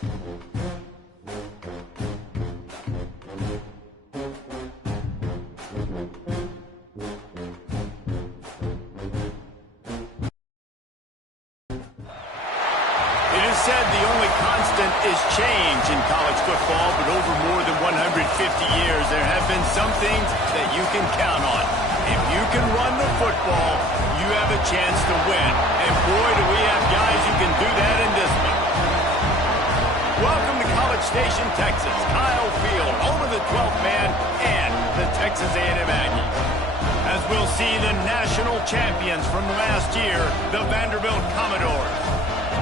It is said the only constant is change in college football, but over more than 150 years, there have been some things that you can count on. If you can run the football, you have a chance to win. And boy, do we have guys who can do that in this one. Welcome to College Station, Texas. Kyle Field, home of the 12th man and the Texas A&M Aggies. As we'll see the national champions from last year, the Vanderbilt Commodores,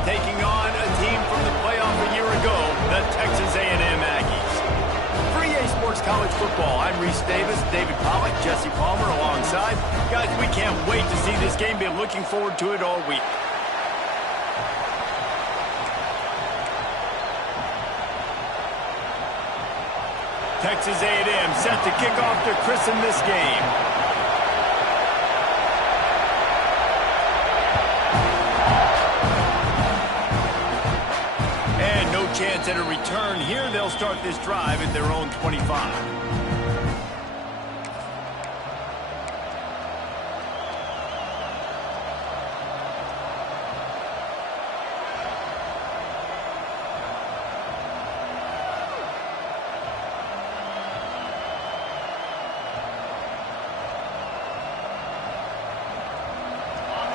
taking on a team from the playoff a year ago, the Texas A&M Aggies. For EA Sports College Football, I'm Reese Davis, David Pollack, Jesse Palmer alongside. Guys, we can't wait to see this game. Been looking forward to it all week. Texas A&M set to kick off to christen this game. Chance at a return here. They'll start this drive at their own 25.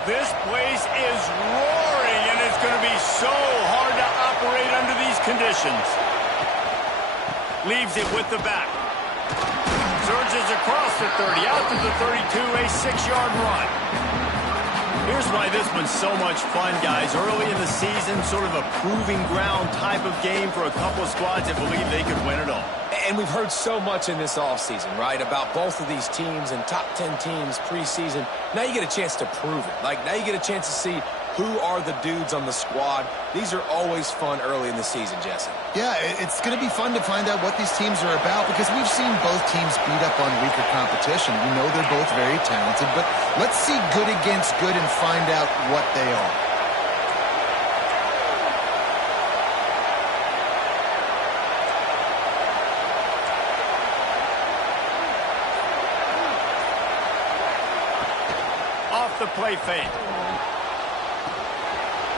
This place is roaring, and it's going to be so hard to operate under these conditions. Leaves it with the back. Surges across the 30, out to the 32, a 6-yard run. Here's why this one's so much fun, guys. Early in the season, sort of a proving ground type of game for a couple of squads that believe they could win it all. And we've heard so much in this offseason, right, about both of these teams and top 10 teams preseason. Now you get a chance to prove it. Like, now you get a chance to see who are the dudes on the squad. These are always fun early in the season, Jesse. Yeah, it's going to be fun to find out what these teams are about because we've seen both teams beat up on weaker competition. We know they're both very talented, but let's see good against good and find out what they are. Off the play fake.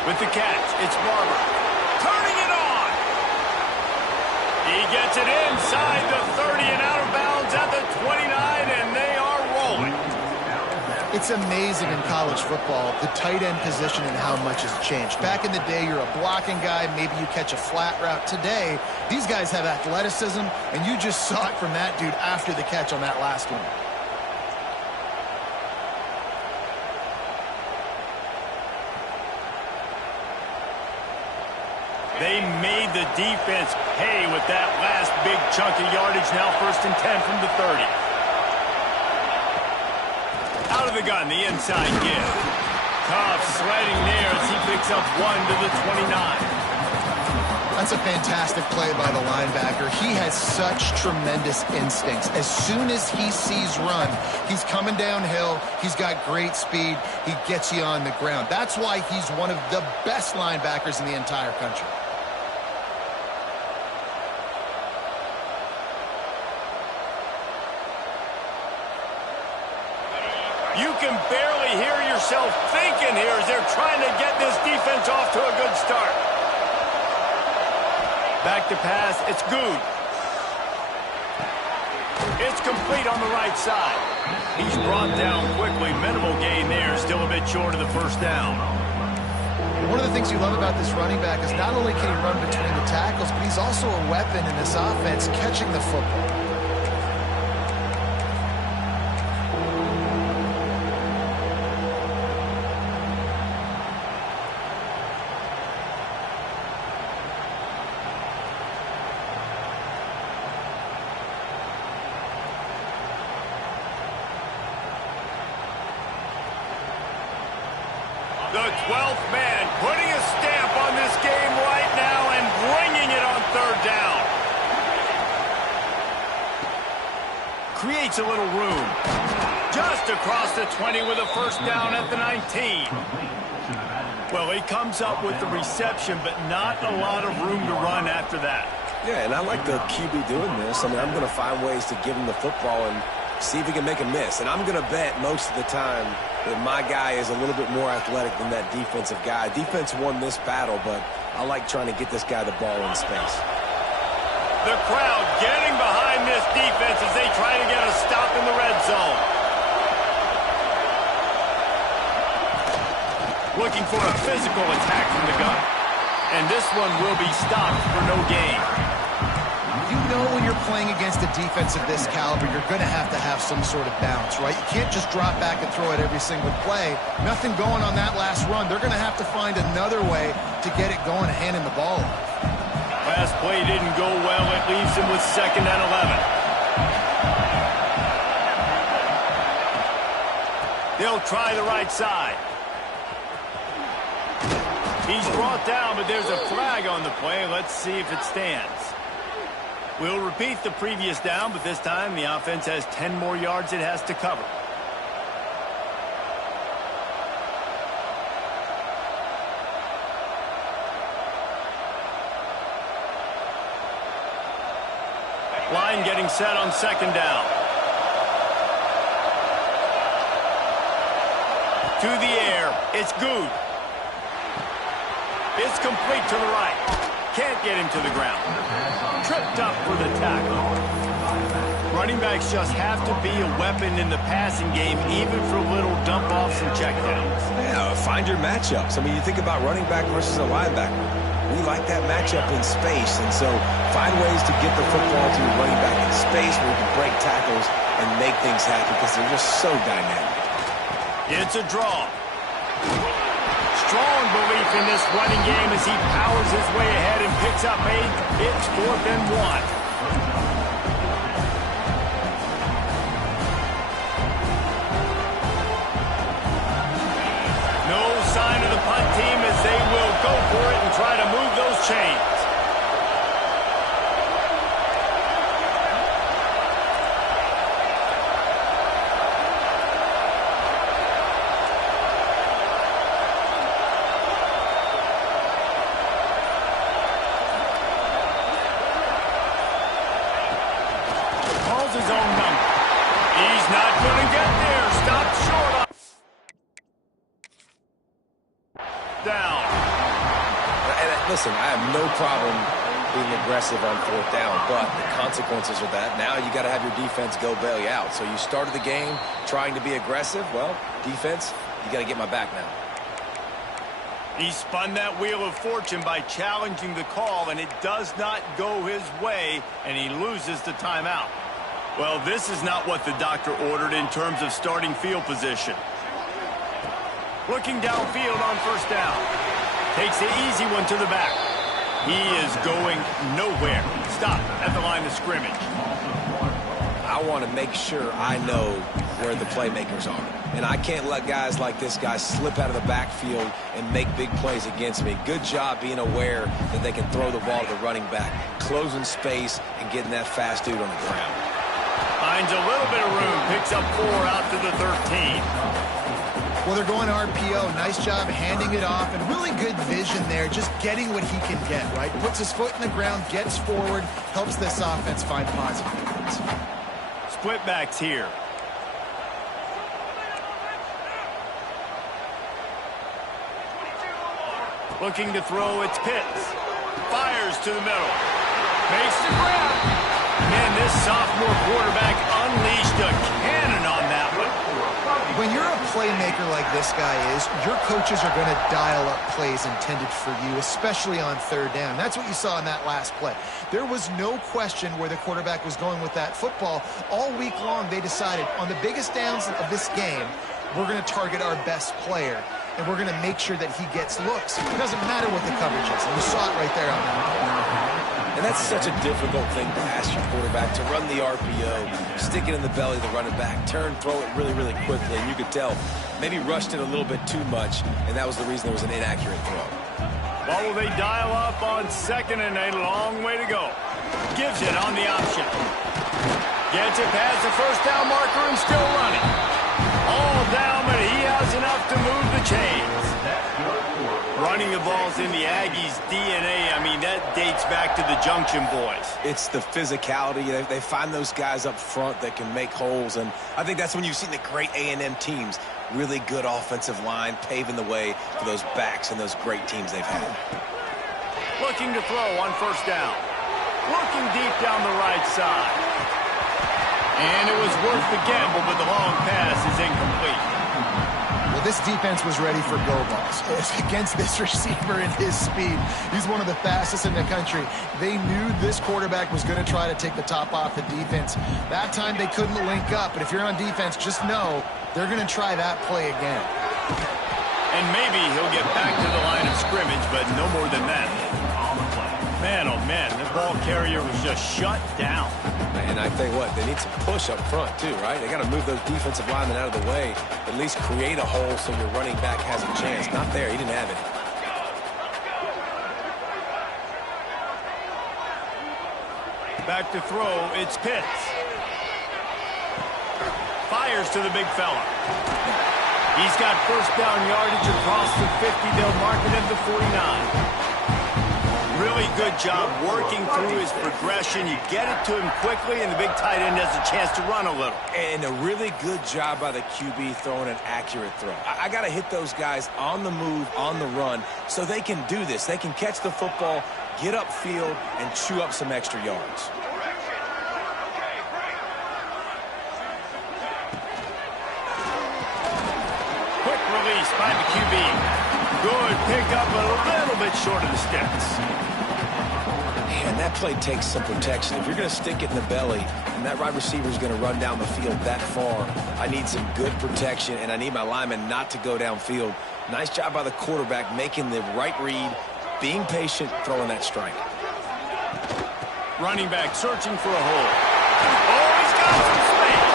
With the catch, it's Barber. Turning it on. He gets it inside the 30 and out of bounds at the 29, and they are rolling. It's amazing in college football, the tight end position and how much has changed. Back in the day, you're a blocking guy, maybe you catch a flat route. Today, these guys have athleticism, and you just saw it from that dude after the catch on that last one. They made the defense pay with that last big chunk of yardage. Now 1st and 10 from the 30. Out of the gun, the inside give. Tough sledding there as he picks up 1 to the 29. That's a fantastic play by the linebacker. He has such tremendous instincts. As soon as he sees run, he's coming downhill. He's got great speed. He gets you on the ground. That's why he's one of the best linebackers in the entire country. You can barely hear yourself thinking here as they're trying to get this defense off to a good start. Back to pass, it's good. It's complete on the right side. He's brought down quickly. Minimal gain there, still a bit short of the 1st down. One of the things you love about this running back is not only can he run between the tackles, but he's also a weapon in this offense catching the football. The 12th man putting a stamp on this game right now and bringing it on 3rd down. Creates a little room. Just across the 20 with a 1st down at the 19. Well, he comes up with the reception, but not a lot of room to run after that. Yeah, and I like the QB doing this. I mean, I'm going to find ways to give him the football and see if he can make a miss. And I'm going to bet most of the time that my guy is a little bit more athletic than that defensive guy. Defense won this battle, but I like trying to get this guy the ball in space. The crowd getting behind this defense as they try to get a stop in the red zone. Looking for a physical attack from the gun. And this one will be stopped for no gain. You know when you're playing against a defense of this caliber, you're going to have some sort of balance, right? You can't just drop back and throw it every single play. Nothing going on that last run. They're going to have to find another way to get it going and hand him the ball off. Last play didn't go well. It leaves him with 2nd and 11. They'll try the right side. He's brought down, but there's a flag on the play. Let's see if it stands. We'll repeat the previous down, but this time the offense has 10 more yards it has to cover. Line getting set on 2nd down. To the air. It's good. It's complete to the right. Can't get him to the ground. Tripped up for the tackle. Running backs just have to be a weapon in the passing game, even for little dump-offs and checkdowns. Yeah, find your matchups. I mean, you think about running back versus a linebacker. We like that matchup in space, and so find ways to get the football to your running back in space where you can break tackles and make things happen because they're just so dynamic. It's a draw. Strong belief in this running game as he powers his way ahead and picks up 8. It's 4th and 1. No sign of the punt team as they will go for it and try to move those chains. His own number. He's not going to get there. Stopped short of. Down. And listen, I have no problem being aggressive on 4th down, but the consequences of that, now you got to have your defense go bail you out. So you started the game trying to be aggressive. Well, defense, you got to get my back now. He spun that wheel of fortune by challenging the call, and it does not go his way, and he loses the timeout. Well, this is not what the doctor ordered in terms of starting field position. Looking downfield on 1st down. Takes the easy one to the back. He is going nowhere. Stop at the line of scrimmage. I want to make sure I know where the playmakers are. And I can't let guys like this guy slip out of the backfield and make big plays against me. Good job being aware that they can throw the ball to the running back, closing space, and getting that fast dude on the ground. Finds a little bit of room, picks up 4 out to the 13. Well, they're going RPO. Nice job handing it off, and really good vision there, just getting what he can get, right? Puts his foot in the ground, gets forward, helps this offense find positive points. Split backs here. Looking to throw, it's Pitts. Fires to the middle. Makes the grab. Man, this sophomore quarterback unleashed a cannon on that one. When you're a playmaker like this guy is, your coaches are going to dial up plays intended for you, especially on 3rd down. That's what you saw in that last play. There was no question where the quarterback was going with that football. All week long, they decided on the biggest downs of this game, we're going to target our best player, and we're going to make sure that he gets looks. It doesn't matter what the coverage is, and you saw it right there on that. And that's such a difficult thing to ask your quarterback, to run the RPO, stick it in the belly of the running back, turn, throw it really, really quickly. And you could tell maybe rushed it a little bit too much, and that was the reason there was an inaccurate throw. Well, will they dial up on 2nd and a long way to go? Gives it on the option. Gets it past the 1st down marker and still running. All down, but he has enough to move the chains. running the ball's in the Aggies' DNA. I mean, that dates back to the Junction Boys. It's the physicality. They find those guys up front that can make holes, and I think that's when you've seen the great A&M teams. Really good offensive line, paving the way for those backs and those great teams they've had. Looking to throw on first down. Looking deep down the right side. And it was worth the gamble, but the long pass is incomplete. Well, this defense was ready for go balls. Against this receiver and his speed, he's one of the fastest in the country. They knew this quarterback was going to try to take the top off the defense. That time they couldn't link up, but if you're on defense, just know they're going to try that play again. And maybe he'll get back to the line of scrimmage, but no more than that. Man, oh man, the ball carrier was just shut down. And I tell you what, they need some push up front too, right? They got to move those defensive linemen out of the way, at least create a hole so your running back has a chance. Not there, he didn't have it. Back to throw, it's Pitts. Fires to the big fella. He's got first down yardage across the 50. They'll mark it at the 49. Really good job working through his progression. You get it to him quickly, and the big tight end has a chance to run a little. And a really good job by the QB throwing an accurate throw. I got to hit those guys on the move, on the run, so they can do this. They can catch the football, get upfield, and chew up some extra yards. Quick release by the QB. Good pickup, a little bit short of the sticks. And that play takes some protection. If you're going to stick it in the belly and that right receiver is going to run down the field that far, I need some good protection, and I need my lineman not to go downfield. Nice job by the quarterback making the right read, being patient, throwing that strike. Running back searching for a hole. Oh, he's got some space.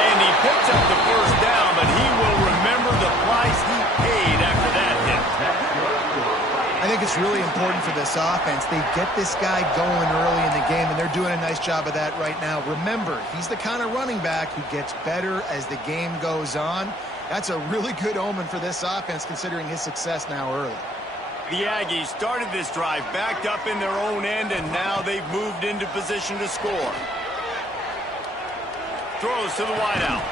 And he picks up the first down, but he will remember the price he paid after that hit. I think it's really important for this offense. They get this guy going early in the game, and they're doing a nice job of that right now. Remember, he's the kind of running back who gets better as the game goes on. That's a really good omen for this offense, considering his success now early. The Aggies started this drive backed up in their own end, and now they've moved into position to score. Throws to the wideout.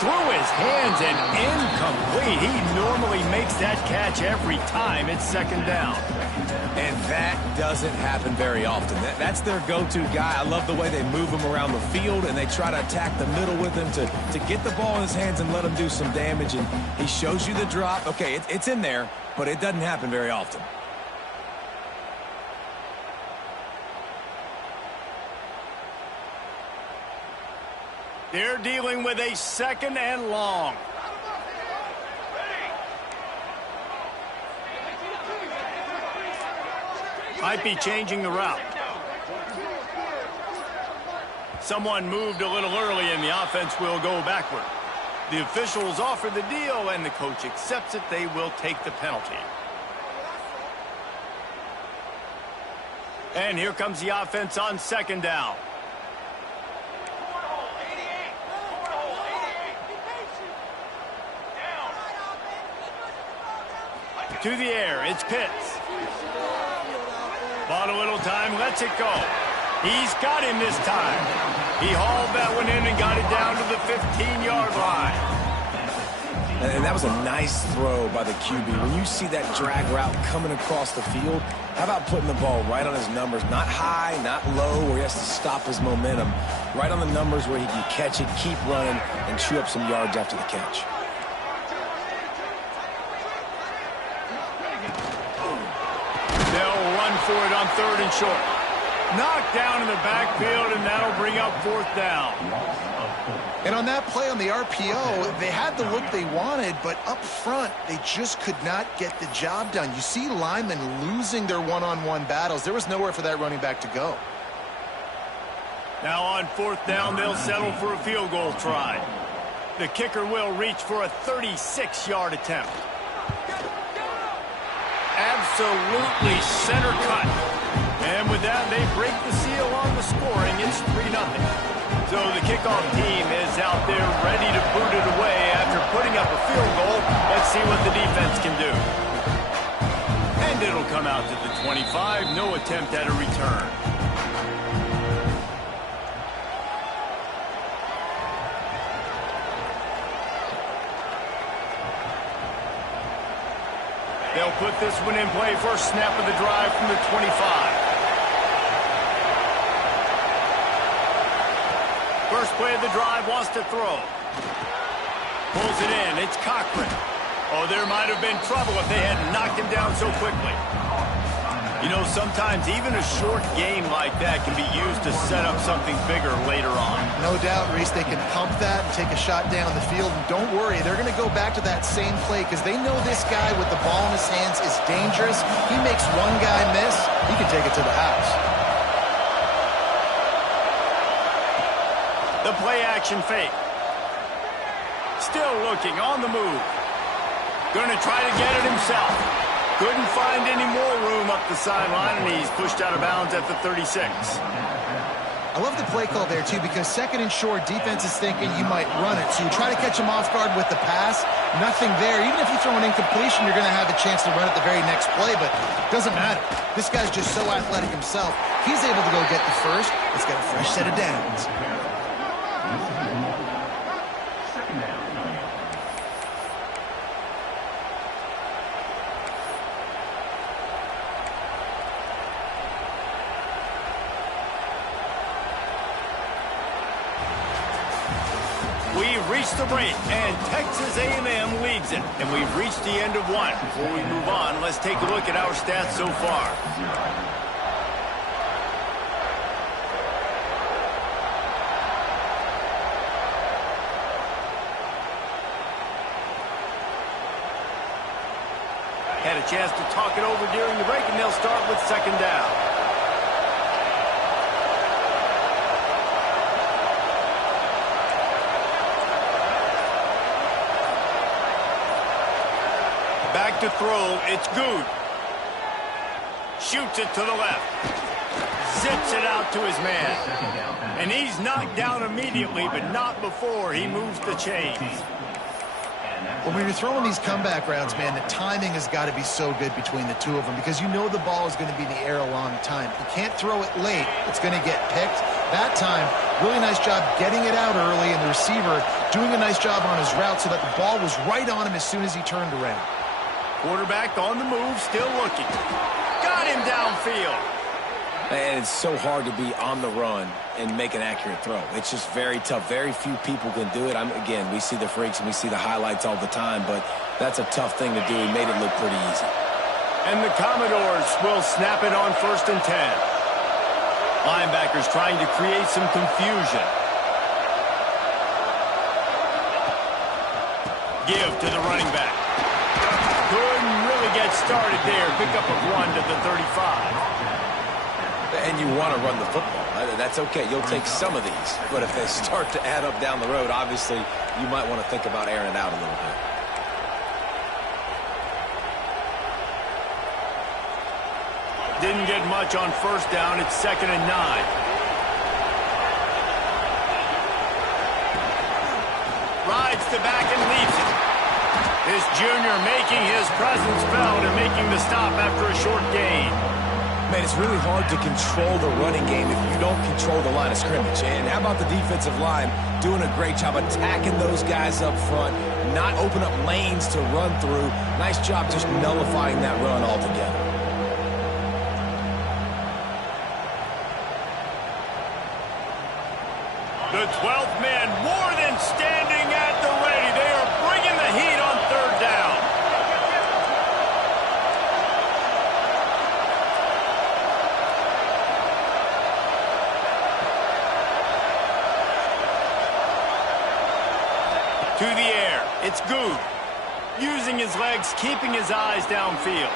Through his hands and incomplete. He normally makes that catch every time. It's second down. And that doesn't happen very often. That's their go-to guy. I love the way they move him around the field, and they try to attack the middle with him to get the ball in his hands and let him do some damage. And he shows you the drop. Okay, it's in there, but it doesn't happen very often. They're dealing with a second and long. Might be changing the route. Someone moved a little early, and the offense will go backward. The officials offer the deal, and the coach accepts it. They will take the penalty. And here comes the offense on second down. To the air, it's Pitts. Bought a little time, lets it go. He's got him this time. He hauled that one in and got it down to the 15-yard line. And that was a nice throw by the QB. When you see that drag route coming across the field, how about putting the ball right on his numbers? Not high, not low, where he has to stop his momentum. Right on the numbers where he can catch it, keep running, and chew up some yards after the catch. They'll run for it on third and short. Knocked down in the backfield, and that'll bring up fourth down. And on that play on the RPO, they had the look they wanted, but up front, they just could not get the job done. You see linemen losing their one-on-one battles. There was nowhere for that running back to go. Now on fourth down, they'll settle for a field goal try. The kicker will reach for a 36-yard attempt. Absolutely center cut. And with that, they break the seal on the scoring. It's 3-0. So the kickoff team is out there ready to boot it away after putting up a field goal. Let's see what the defense can do. it'll come out to the 25. No attempt at a return. They'll put this one in play. First snap of the drive from the 25. First play of the drive, wants to throw. Pulls it in. It's Cochran. Oh, there might have been trouble if they hadn't knocked him down so quickly. You know, sometimes even a short game like that can be used to set up something bigger later on. No doubt, Reese, they can pump that and take a shot down the field. And don't worry, they're going to go back to that same play because they know this guy with the ball in his hands is dangerous. He makes one guy miss, he can take it to the house. The play action fake. Still looking on the move. Going to try to get it himself. Couldn't find any more room up the sideline, and he's pushed out of bounds at the 36. I love the play call there, too, because second and short, defense is thinking you might run it. So you try to catch him off guard with the pass. Nothing there. Even if you throw an incompletion, you're going to have a chance to run it the very next play, but it doesn't matter. This guy's just so athletic himself. He's able to go get the first. It's got a fresh set of downs. We've reached the break, and Texas A&M leads it. And we've reached the end of one. Before we move on, let's take a look at our stats so far. Had a chance to talk it over during the break, and they'll start with second down. Back to throw, it's Good. Shoots it to the left. Zips it out to his man. And he's knocked down immediately, but not before he moves the chains. When you're throwing these comeback routes, man, the timing has got to be so good between the two of them because you know the ball is going to be in the air a long time. You can't throw it late. It's going to get picked. That time, really nice job getting it out early, and the receiver doing a nice job on his route so that the ball was right on him as soon as he turned around. Quarterback on the move, still looking. Got him downfield. And it's so hard to be on the run and make an accurate throw. It's just very tough. Very few people can do it. Again, we see the freaks and we see the highlights all the time, but that's a tough thing to do. He made it look pretty easy. And the Commodores will snap it on 1st and 10. Linebackers trying to create some confusion. Give to the running back. Couldn't really get started there. Pick up of 1 to the 35. And you want to run the football. That's okay. You'll take some of these. But if they start to add up down the road, obviously, you might want to think about airing it out a little bit. Didn't get much on first down. It's 2nd and 9. Rides the back and leaves it. This junior making his presence felt and making the stop after a short gain. Man, it's really hard to control the running game if you don't control the line of scrimmage. And how about the defensive line doing a great job attacking those guys up front, not open up lanes to run through. Nice job just nullifying that run altogether. The 12th man more than standing at the ready. They are bringing the heat on 3rd down. To the air, it's Good. Using his legs, keeping his eyes downfield.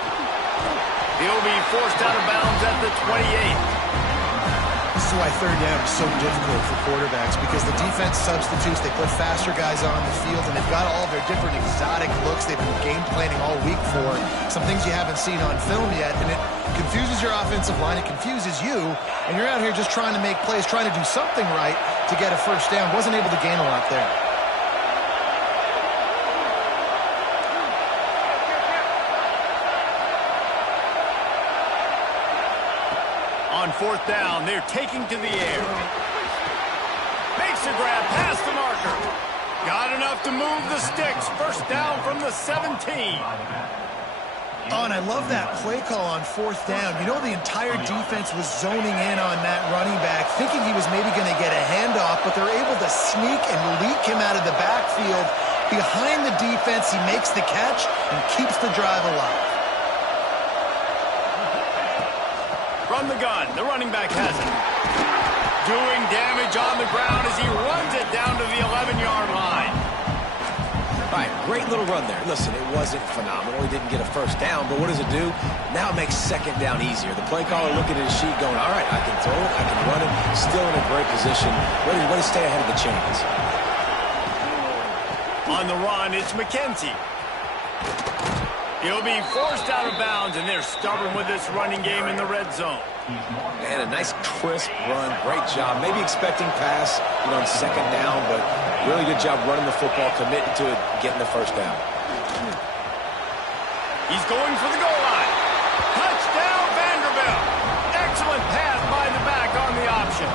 He'll be forced out of bounds at the 28. This is why 3rd down is so difficult for quarterbacks because the defense substitutes. They put faster guys on the field, and they've got all their different exotic looks they've been game planning all week for. Some things you haven't seen on film yet, and it confuses your offensive line. It confuses you, and you're out here just trying to make plays, trying to do something right to get a first down. Wasn't able to gain a lot there. on 4th down. They're taking to the air. Makes a grab past the marker. Got enough to move the sticks. 1st down from the 17. Oh, and I love that play call on 4th down. You know, the entire defense was zoning in on that running back, thinking he was maybe going to get a handoff, but they're able to sneak and leak him out of the backfield. Behind the defense, he makes the catch and keeps the drive alive. From the gun, the running back has it. Doing damage on the ground as he runs it down to the 11-yard line. All right, great little run there. Listen, it wasn't phenomenal. He didn't get a 1st down, but what does it do? Now it makes 2nd down easier. The play caller looking at his sheet going, all right, I can throw it, I can run it, still in a great position, ready to stay ahead of the chains. On the run, it's McKenzie. He'll be forced out of bounds, and they're stubborn with this running game in the red zone. And a nice, crisp run. Great job. Maybe expecting pass, on 2nd down, but really good job running the football, committing to it, getting the 1st down. He's going for the goal line. Touchdown, Vanderbilt. Excellent pass by the back on the option.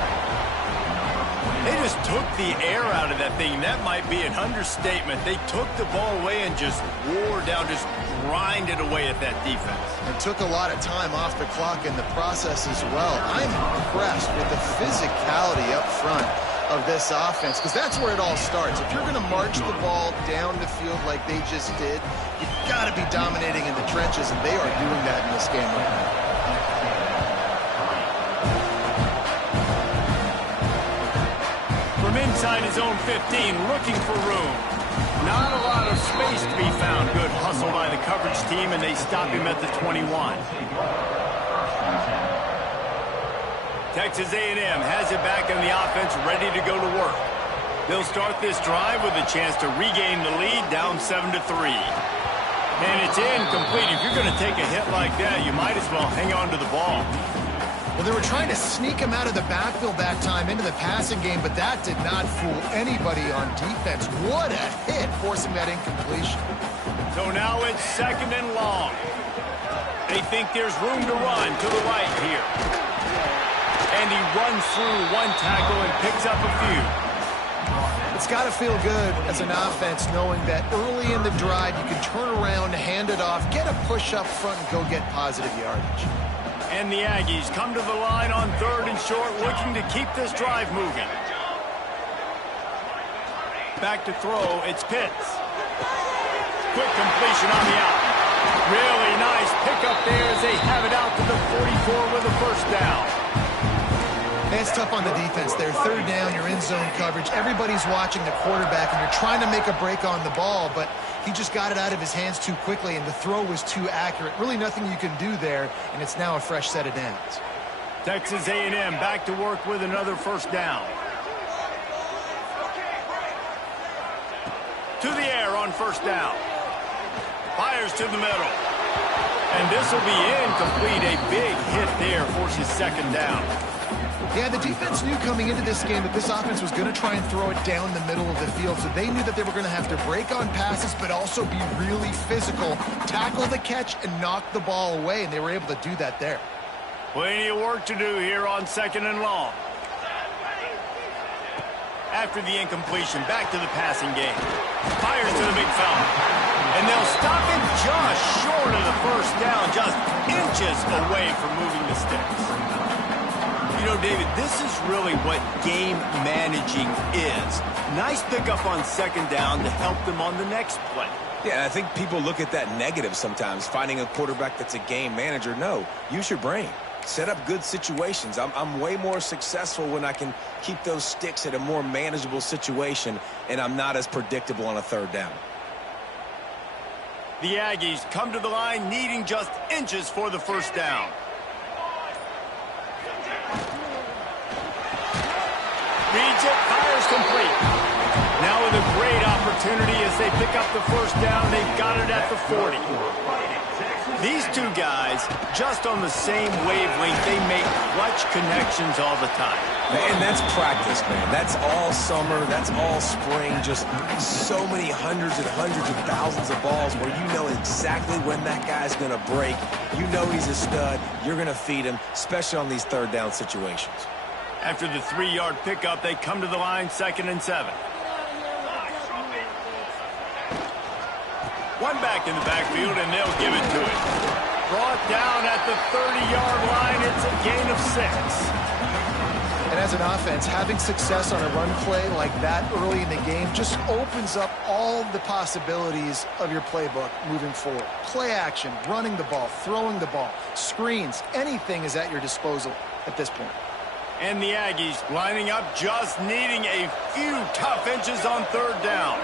They just took the air out of that thing. That might be an understatement. They took the ball away and just wore down, just grinded away at that defense. It took a lot of time off the clock in the process as well. I'm impressed with the physicality up front of this offense, because that's where it all starts. If you're going to march the ball down the field like they just did, you've got to be dominating in the trenches, and they are doing that in this game right now. From inside his own 15, looking for room. Not a lot of space to be found. Good hustle by the coverage team, and they stop him at the 21. Texas A&M has it back in the offense, ready to go to work. They'll start this drive with a chance to regain the lead, down 7-3. And it's incomplete. If you're going to take a hit like that, you might as well hang on to the ball. Well, they were trying to sneak him out of the backfield that time into the passing game, but that did not fool anybody on defense. What a hit, forcing that incompletion. So now it's 2nd and long. They think there's room to run to the right here. And he runs through one tackle and picks up a few. It's got to feel good as an offense knowing that early in the drive you can turn around, hand it off, get a push up front, and go get positive yardage. And the Aggies come to the line on 3rd and short, looking to keep this drive moving. Back to throw, it's Pitts. Quick completion on the out. Really nice pickup there as they have it out to the 44 with a 1st down. It's tough on the defense there. 3rd down, you're in zone coverage. Everybody's watching the quarterback, and you're trying to make a break on the ball, but he just got it out of his hands too quickly, and the throw was too accurate. Really nothing you can do there, and it's now a fresh set of downs. Texas A&M back to work with another 1st down. To the air on 1st down. Fires to the middle. And this will be incomplete. A big hit there forces 2nd down. Yeah, the defense knew coming into this game that this offense was going to try and throw it down the middle of the field, so they knew that they were going to have to break on passes but also be really physical, tackle the catch, and knock the ball away, and they were able to do that there. Plenty of work to do here on 2nd and long. After the incompletion, back to the passing game. Fires to the big fella. And they'll stop him just short of the 1st down, just inches away from moving the sticks. You know, David, this is really what game managing is. Nice pickup on 2nd down to help them on the next play. Yeah, I think people look at that negative sometimes, finding a quarterback that's a game manager. No, use your brain. Set up good situations. I'm way more successful when I can keep those sticks at a more manageable situation, and I'm not as predictable on a 3rd down. The Aggies come to the line needing just inches for the 1st down. Reads it, fires complete. Now with a great opportunity as they pick up the 1st down, they've got it at the 40. These two guys just on the same wavelength. They make clutch connections all the time. And that's practice, man. That's all summer. That's all spring. Just so many hundreds and hundreds of thousands of balls where you know exactly when that guy's going to break. You know he's a stud. You're going to feed him, especially on these third down situations. After the 3-yard pickup, they come to the line, 2nd and 7. One back in the backfield, and they'll give it to it. Brought down at the 30-yard line. It's a gain of 6. And as an offense, having success on a run play like that early in the game just opens up all the possibilities of your playbook moving forward. Play action, running the ball, throwing the ball, screens, anything is at your disposal at this point. And the Aggies lining up, just needing a few tough inches on 3rd down.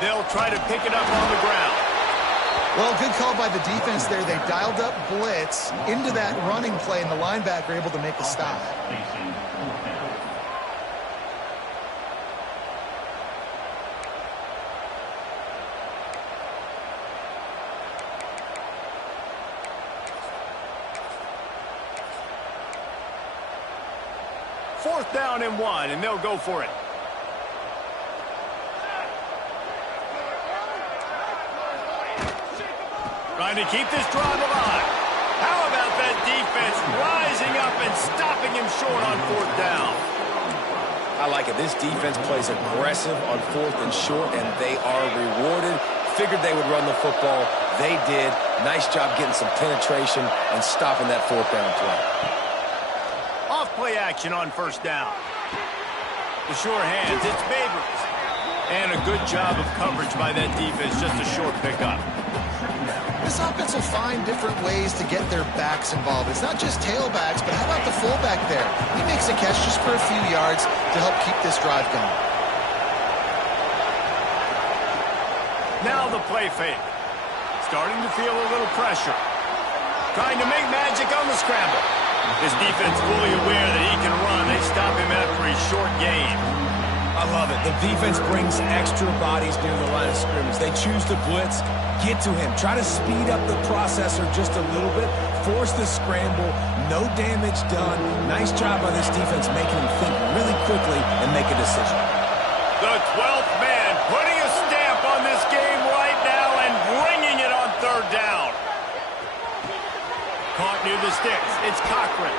They'll try to pick it up on the ground. Well, good call by the defense there. They dialed up blitz into that running play, and the linebacker able to make a stop. Fourth down and 1, and they'll go for it. Trying to keep this drive alive. How about that defense rising up and stopping him short on 4th down? I like it. This defense plays aggressive on 4th and short, and they are rewarded. Figured they would run the football. They did. Nice job getting some penetration and stopping that 4th down play. Off play action on 1st down. The sure hands. It's Babers. And a good job of coverage by that defense. Just a short pickup. This offense will find different ways to get their backs involved. It's not just tailbacks, but how about the fullback there? He makes a catch just for a few yards to help keep this drive going. Now the play fake. Starting to feel a little pressure. Trying to make magic on the scramble. His defense fully aware that he can run. They stop him after a short gain. I love it. The defense brings extra bodies near the line of scrimmage. They choose to blitz, get to him, try to speed up the processor just a little bit, force the scramble, no damage done. Nice job by this defense making him think really quickly and make a decision. The 12th man putting a stamp on this game right now and bringing it on 3rd down. Caught near the sticks. It's Cochran.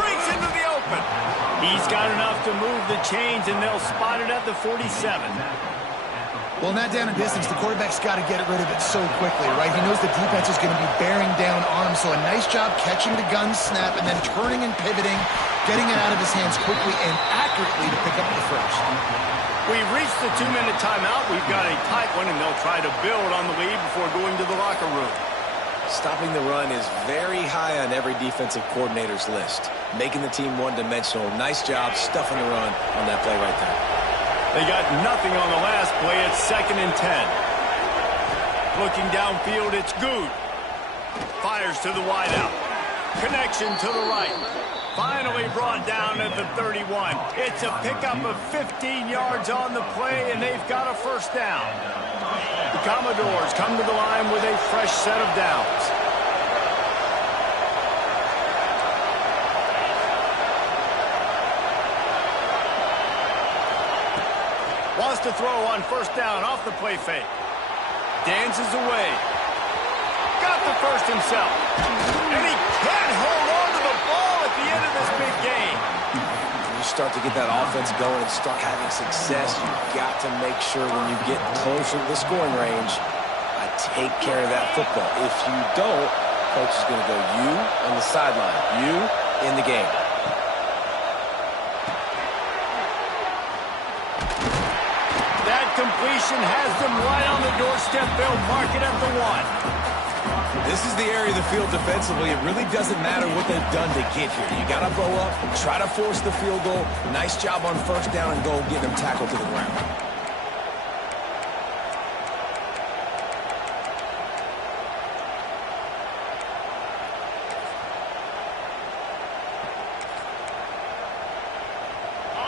Breaks into the open. He's got enough to move the chains, and they'll spot it at the 47. Well, not down in distance. The quarterback's got to get rid of it so quickly, right? He knows the defense is going to be bearing down on him, so a nice job catching the gun snap and then turning and pivoting, getting it out of his hands quickly and accurately to pick up the first. We've reached the 2-minute timeout. We've got a tight one, and they'll try to build on the lead before going to the locker room. Stopping the run is very high on every defensive coordinator's list. Making the team one-dimensional. Nice job stuffing the run on that play right there. They got nothing on the last play. It's 2nd and 10. Looking downfield, it's Good. Fires to the wideout. Connection to the right. Finally brought down at the 31. It's a pickup of 15 yards on the play, and they've got a 1st down. The Commodores come to the line with a fresh set of downs. Wants to throw on 1st down off the play fake. Dances away. Got the first himself. And he can't hold on to the ball at the end of this big game. When you start to get that offense going and start having success, you've got to make sure when you get closer to the scoring range, I take care of that football. If you don't, coach is going to go you on the sideline, you in the game. That completion has them right on the doorstep. They'll mark it at the 1. This is the area of the field defensively. It really doesn't matter what they've done to get here. You got to bow up, try to force the field goal. Nice job on 1st down and goal, getting them tackled to the ground.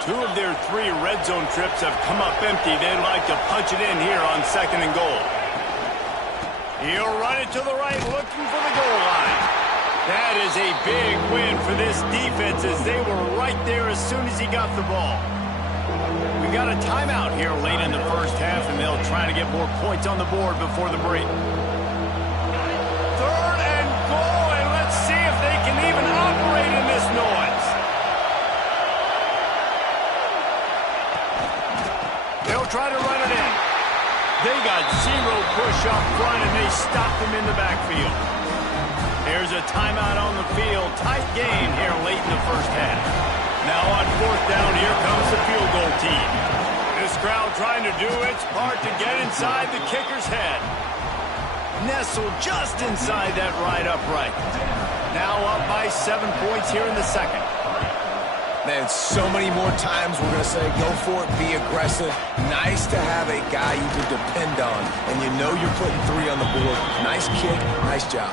2 of their 3 red zone trips have come up empty. They'd like to punch it in here on 2nd and goal. He'll run it to the right, looking for the goal line. That is a big win for this defense as they were right there as soon as he got the ball. We got a timeout here late in the first half, and they'll try to get more points on the board before the break. 3rd and goal, and let's see if they can even operate in this noise. They'll try to run it in. They got 0 push up front, and they stopped him in the backfield. There's a timeout on the field. Tight game here late in the first half. Now on 4th down, here comes the field goal team. This crowd trying to do its part to get inside the kicker's head. Nestled just inside that right upright. Now up by 7 points here in the second. Man, so many more times we're going to say, go for it, be aggressive. Nice to have a guy you can depend on, and you know you're putting 3 on the board. Nice kick, nice job.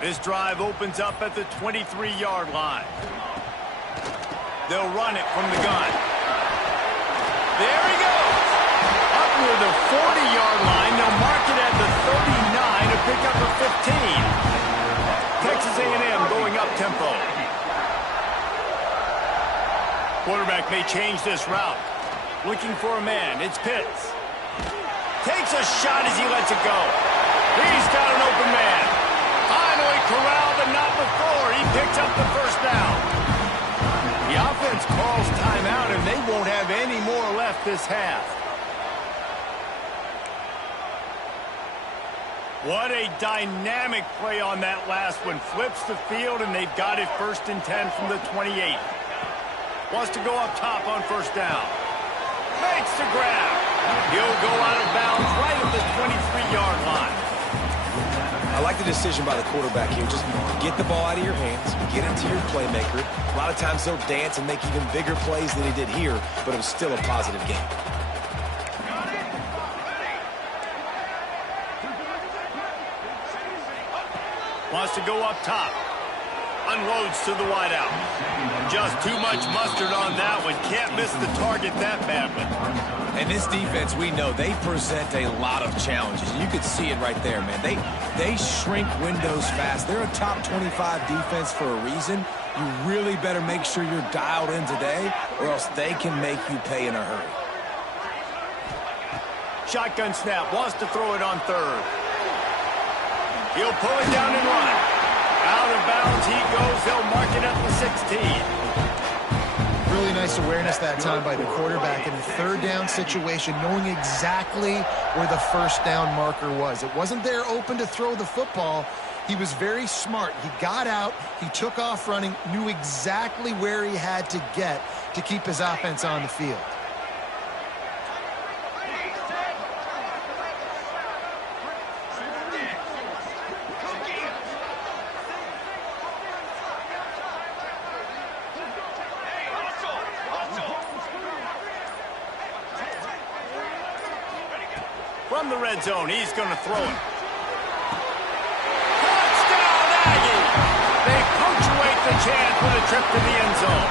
This drive opens up at the 23-yard line. They'll run it from the gun. There he goes. Up near the 40-yard line. They'll mark it at the 39 to pick up a 15. Texas A&M going up tempo. Quarterback may change this route. Looking for a man. It's Pitts. Takes a shot as he lets it go. He's got an open man. Finally corralled, but not before. He picks up the first down. The offense calls timeout, and they won't have any more left this half. What a dynamic play on that last one. Flips the field, and they've got it 1st and 10 from the 28. Wants to go up top on 1st down. Makes the grab. He'll go out of bounds right at the 23-yard line. I like the decision by the quarterback here. Just get the ball out of your hands, get it to your playmaker. A lot of times he'll dance and make even bigger plays than he did here, but it was still a positive game. Wants to go up top. Unloads to the wideout. Just too much mustard on that one. Can't miss the target that badly. And this defense, we know, they present a lot of challenges. You could see it right there, man. They shrink windows fast. They're a top 25 defense for a reason. You really better make sure you're dialed in today, or else they can make you pay in a hurry. Shotgun snap. Wants to throw it on 3rd. He'll pull it down and run. Out of bounds he goes. They'll mark it at the 16. Really nice awareness that time by the quarterback in a 3rd down situation, knowing exactly where the 1st down marker was. It wasn't there open to throw the football. He was very smart. He got out, he took off running, knew exactly where he had to get to keep his offense on the field. From the red zone, he's going to throw it. Touchdown, Aggie! They punctuate the chance with a trip to the end zone.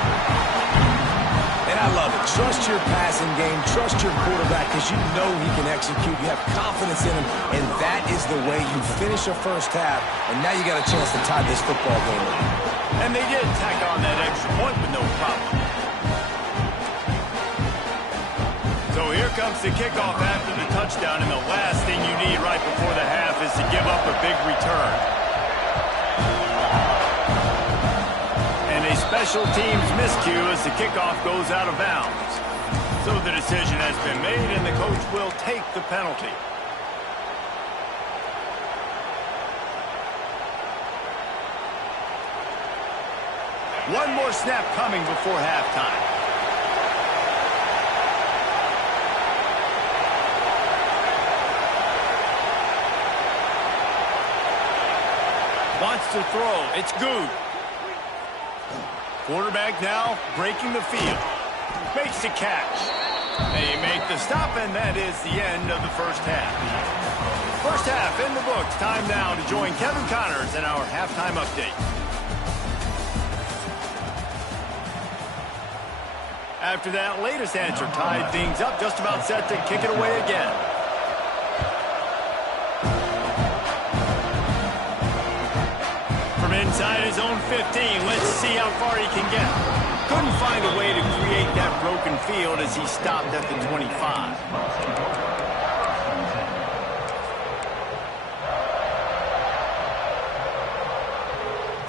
And I love it. Trust your passing game. Trust your quarterback because you know he can execute. You have confidence in him, and that is the way you finish a first half, and now you got a chance to tie this football game up. And they did tack on that extra point with no problem. So here comes the kickoff after the touchdown, and the last thing you need right before the half is to give up a big return. And a special teams miscue as the kickoff goes out of bounds. So the decision has been made, and the coach will take the penalty. One more snap coming before halftime. wants to throw. It's good. Quarterback now breaking the field. Makes the catch. They make the stop, and that is the end of the first half. First half in the books. Time now to join Kevin Connors in our halftime update. After that latest answer tied things up, just about set to kick it away again. From inside his own 15, let's see how far he can get. Couldn't find a way to create that broken field as he stopped at the 25.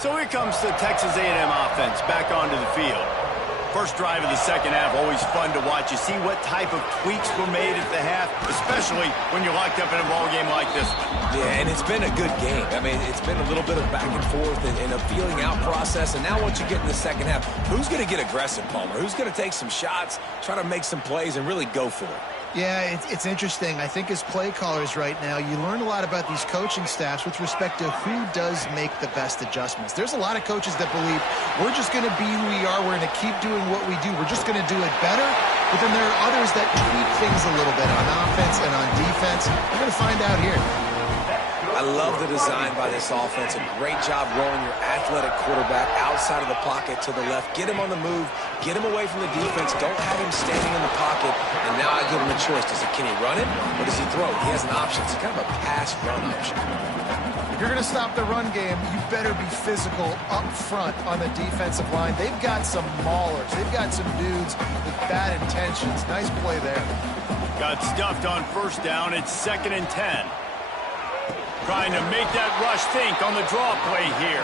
So here comes the Texas A&M offense back onto the field. First drive of the second half, always fun to watch. You see what type of tweaks were made at the half, especially when you're locked up in a ball game like this one. Yeah, and it's been a good game. I mean, it's been a little bit of back and forth and a feeling out process. And now once you get in the second half, who's going to get aggressive, Palmer? Who's going to take some shots, try to make some plays, and really go for it? Yeah, it's interesting. I think as play callers right now, you learn a lot about these coaching staffs with respect to who does make the best adjustments. There's a lot of coaches that believe we're just going to be who we are. We're going to keep doing what we do. We're just going to do it better. But then there are others that tweak things a little bit on offense and on defense. We're going to find out here. I love the design by this offense. A great job rolling your athletic quarterback outside of the pocket to the left. Get him on the move. Get him away from the defense. Don't have him standing in the pocket. And now I give him a choice. Can he run it or does he throw it? He has an option. It's kind of a pass-run option. If you're going to stop the run game, you better be physical up front on the defensive line. They've got some maulers. They've got some dudes with bad intentions. Nice play there. Got stuffed on first down. It's 2nd and 10. Trying to make that rush think on the draw play here.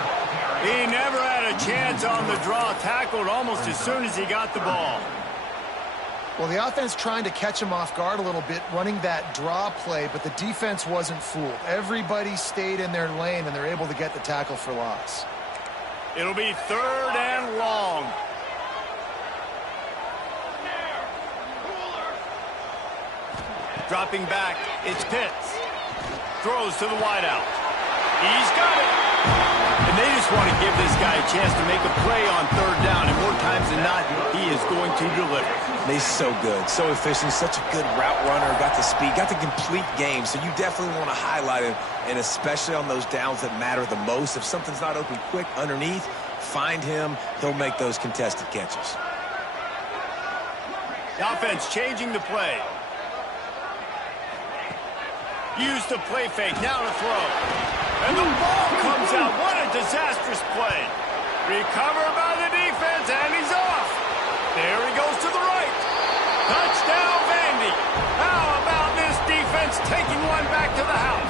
He never had a chance on the draw. Tackled almost as soon as he got the ball. Well, the offense trying to catch him off guard a little bit, running that draw play, but the defense wasn't fooled. Everybody stayed in their lane, and they're able to get the tackle for loss. It'll be 3rd and long. Dropping back, it's Pitts. Throws to the wideout. He's got it. And they just want to give this guy a chance to make a play on 3rd down. And more times than not, he is going to deliver. He's so good, so efficient, such a good route runner, got the speed, got the complete game. So you definitely want to highlight him, and especially on those downs that matter the most. If something's not open quick underneath, find him. He'll make those contested catches. The offense changing the play. Used the play fake, now to throw. And the ball comes out. What a disastrous play. Recovered by the defense, and he's off. There he goes to the right. Touchdown, Vandy. How about this defense taking one back to the house?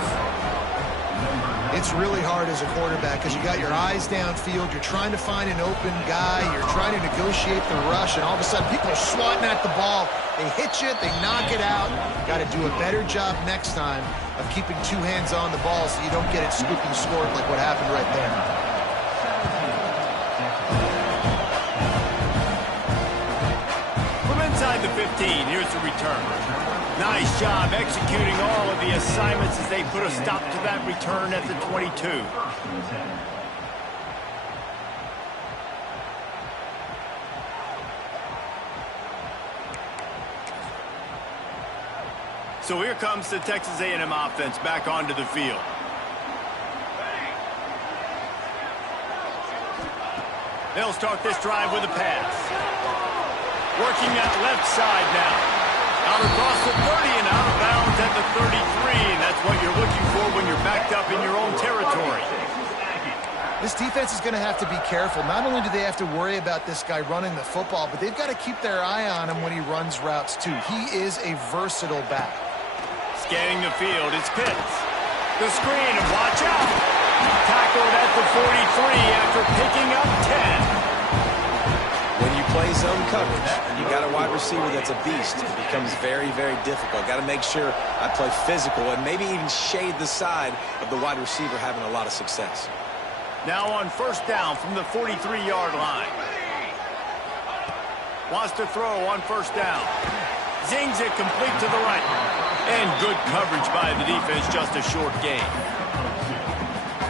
It's really hard as a quarterback because you got your eyes downfield. You're trying to find an open guy. You're trying to negotiate the rush, and all of a sudden people are swatting at the ball. They hit you, they knock it out. Got to do a better job next time of keeping 2 hands on the ball so you don't get it scooped and scored like what happened right there. From inside the 15, here's the return. Nice job executing all of the assignments as they put a stop to that return at the 22. So here comes the Texas A&M offense back onto the field. They'll start this drive with a pass. Working that left side now. Out across the 30 and out of bounds at the 33. And that's what you're looking for when you're backed up in your own territory. This defense is going to have to be careful. Not only do they have to worry about this guy running the football, but they've got to keep their eye on him when he runs routes too. He is a versatile back. Scanning the field, it's Pitts. The screen, and watch out. Tackled at the 43 after picking up 10. When you play zone coverage and you got a wide receiver that's a beast, it becomes very, very difficult. Got to make sure I play physical and maybe even shade the side of the wide receiver having a lot of success. Now on first down from the 43-yard line. Wants to throw on first down. Zings it complete to the right. And good coverage by the defense, just a short gain.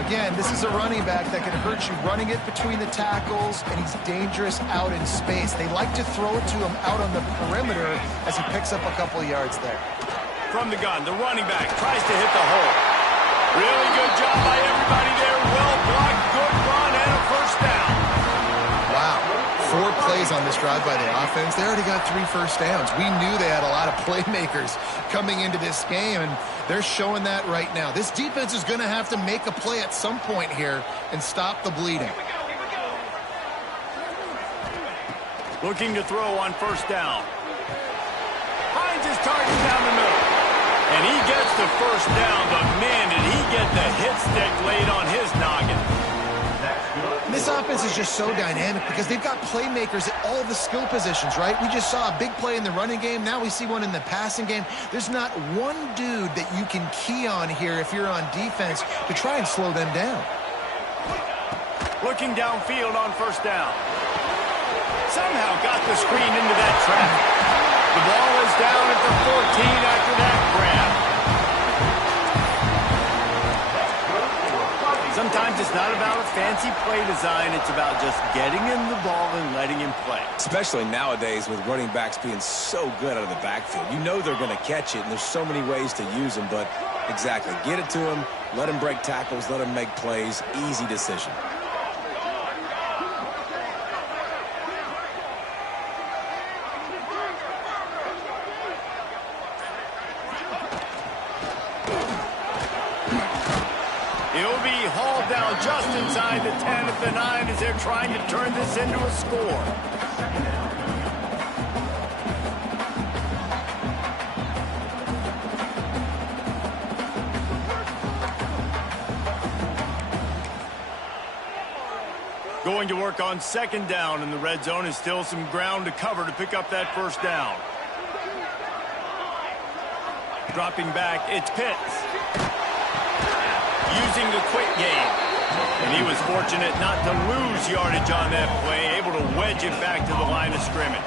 Again, this is a running back that can hurt you running it between the tackles, and he's dangerous out in space. They like to throw it to him out on the perimeter as he picks up a couple of yards there. From the gun, the running back tries to hit the hole. Really good job by everybody there. Well blocked, good run, and a first down. Wow. 4 plays on this drive by the offense. They already got 3 first downs. We knew they had a lot of playmakers coming into this game, and they're showing that right now. This defense is going to have to make a play at some point here and stop the bleeding. Looking to throw on first down. Finds his target down the middle. And he gets the first down, but man, did he get the hit stick laid on his noggin. This offense is just so dynamic because they've got playmakers at all the skill positions, right? We just saw a big play in the running game. Now we see one in the passing game. There's not one dude that you can key on here if you're on defense to try and slow them down. Looking downfield on first down. Somehow got the screen into that traffic. The ball is down at the 14 after that grab. Sometimes it's not about a fancy play design. It's about just getting him the ball and letting him play. Especially nowadays with running backs being so good out of the backfield. You know they're going to catch it, and there's so many ways to use them. But exactly, get it to him, let him break tackles, let him make plays. Easy decision. He'll be hauled down just inside the 10 at the 9 as they're trying to turn this into a score. Going to work on second down in the red zone is still some ground to cover to pick up that first down. Dropping back, it's Pitts. Using the quick game. And he was fortunate not to lose yardage on that play, able to wedge it back to the line of scrimmage.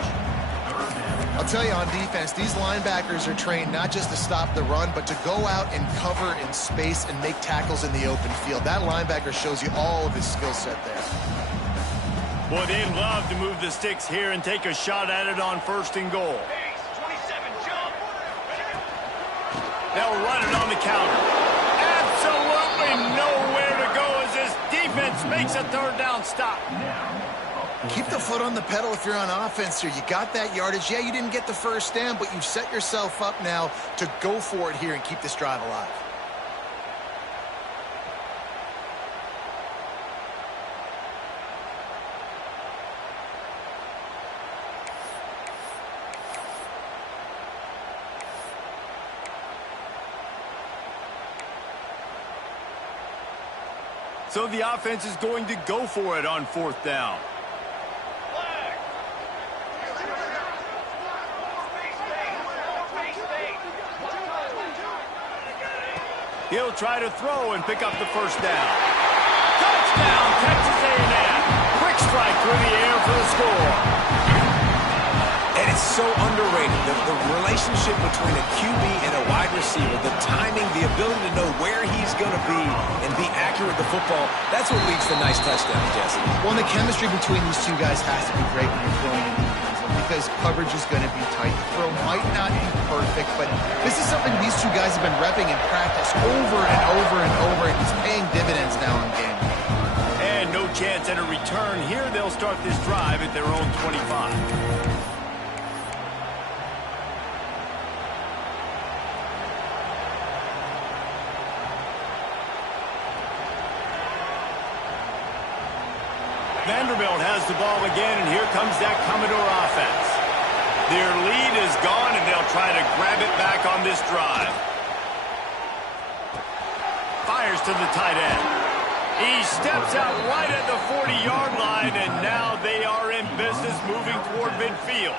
I'll tell you, on defense, these linebackers are trained not just to stop the run, but to go out and cover in space and make tackles in the open field. That linebacker shows you all of his skill set there. Boy, they'd love to move the sticks here and take a shot at it on first and goal. They'll run it on the counter. Absolutely nowhere to go as this defense makes a third down stop. Keep the foot on the pedal if you're on offense here. You got that yardage. Yeah, you didn't get the first down, but you've set yourself up now to go for it here and keep this drive alive. So the offense is going to go for it on fourth down. He'll try to throw and pick up the first down. Touchdown, Texas A&M. Quick strike through the air for the score. And it's so underrated, the relationship between a QB and a wide receiver, the timing, the ability to know where he's going to be and be accurate with the football, that's what leads to nice touchdowns, Jesse. Well, the chemistry between these two guys has to be great when you're throwing in the end zone because coverage is going to be tight. The throw might not be perfect, but this is something these two guys have been repping in practice over and over and over, and it's paying dividends now in game. And no chance at a return here. They'll start this drive at their own 25. Vanderbilt has the ball again, and here comes that Commodore offense. Their lead is gone, and they'll try to grab it back on this drive. Fires to the tight end. He steps out right at the 40-yard line, and now they are in business moving toward midfield.